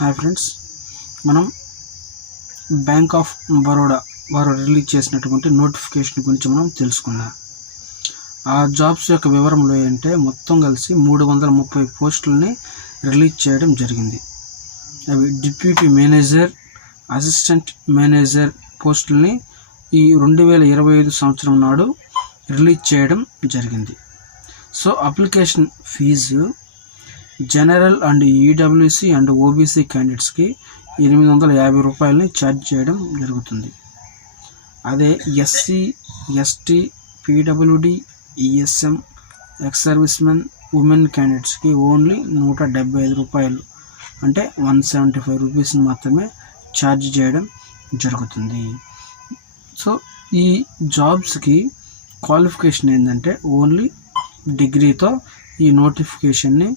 Hi friends, మనం bank of Baroda వారు release చేసినటువంటి నోటిఫికేషన్ గురించి మనం తెలుసుకుందాం. ఆ జాబ్స్ యొక్క వివరంలో ఏంటంటే మొత్తం కలిసి 330 పోస్టులని రిలీజ్ చేయడం జరిగింది. అవి డిప్యూటీ మేనేజర్, అసిస్టెంట్ మేనేజర్ పోస్టులని ఈ 2025 సంవత్సరం నాడు రిలీజ్ చేయడం జరిగింది. So application fee general and EWS and OBC క్యాండిడేట్స్కి 850 రూపాయలని ఛార్జ్ చేయడం జరుగుతుంది. అదే SC, ST, PWD, ESM, ex servicemen, women క్యాండిడేట్స్కి ఓన్లీ 175 రూపాయలు అంటే 175 రూపీస్ని మాత్రమే ఛార్జ్ చేయడం జరుగుతుంది. సో ఈ జాబ్స్కి క్వాలిఫికేషన్ ఏంటంటే ఓన్లీ డిగ్రీతో ఈ నోటిఫికేషన్ని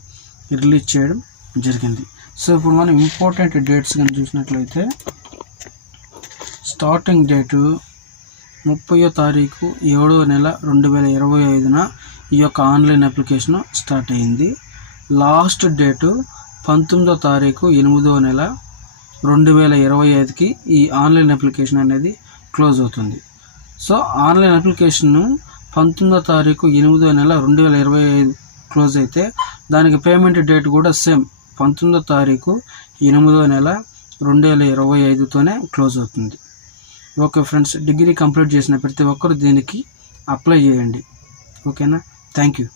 రిలీజ్ చేయడం జరిగింది. సో ఇప్పుడు మనం ఇంపార్టెంట్ డేట్స్ కానీ చూసినట్లయితే స్టార్టింగ్ డేటు 30వ తారీఖు 7వ నెల 2025న ఈ యొక్క ఆన్లైన్ అప్లికేషన్ స్టార్ట్ అయింది. లాస్ట్ డేటు 19వ తారీఖు 8వ నెల 2025కి ఈ ఆన్లైన్ అప్లికేషన్ అనేది క్లోజ్ అవుతుంది. సో ఆన్లైన్ అప్లికేషన్ 19వ తారీఖు 8వ నెల 2025 క్లోజ్ అయితే దానికి పేమెంట్ డేట్ కూడా సేమ్ 19వ తారీఖు 8వ నెల 2025తోనే క్లోజ్ అవుతుంది. ఓకే ఫ్రెండ్స్, డిగ్రీ కంప్లీట్ చేసిన ప్రతి ఒక్కరు దీనికి అప్లై చేయండి. ఓకేనా? Thank you.